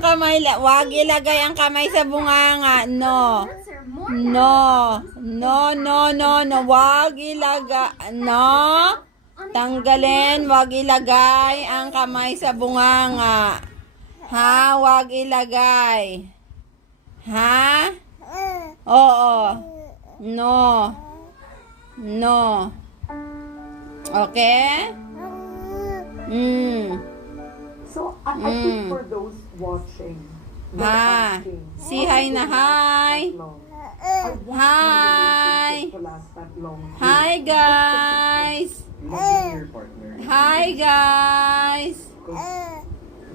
ang kamay. Wag ilagay ang kamay sa bunganga. No. No. No, no, no, no. Wag ilagay. No. Tanggalin. Wag ilagay ang kamay sa bunganga. Ha? Wag ilagay. Ha? Oo. No. No. Okay? So, I think for those watching, asking, Si hi na hi. I want my relationship to last that long. Hi guys. Loving your partner. Hi guys.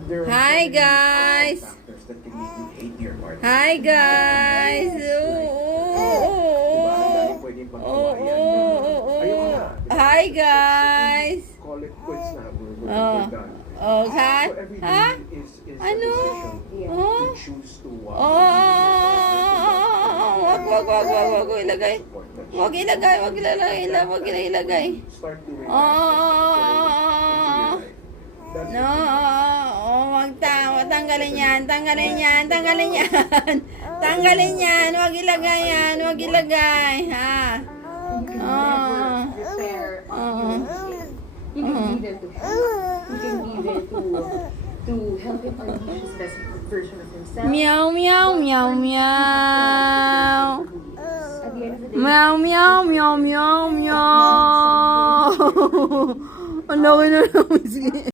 There are Hi, so many guys. factors that can make you hate your partner. Hi guys. Diba? Ang dami pwedeng pagkawayan niya. Ayoko na. Diba? Hi guys. Call it quits na. We're Oh. done. Okay. So every day Ha? is Ano? a decision Oh. to choose to Wag ilagay. Wag ilagay. Wag ilagay. start doing Oh. That's No. Tanggalin yan. Tanggalin yan. Wag ilagay yan. Wag ilagay. Ha? Oh. Repair Oh. you can be there to help. You can be there to help him unleash his best version of himself. Meow, meow, meow, meow. At the end of the day, Meow, meow, meow, meow, meow. Ang laki na naman.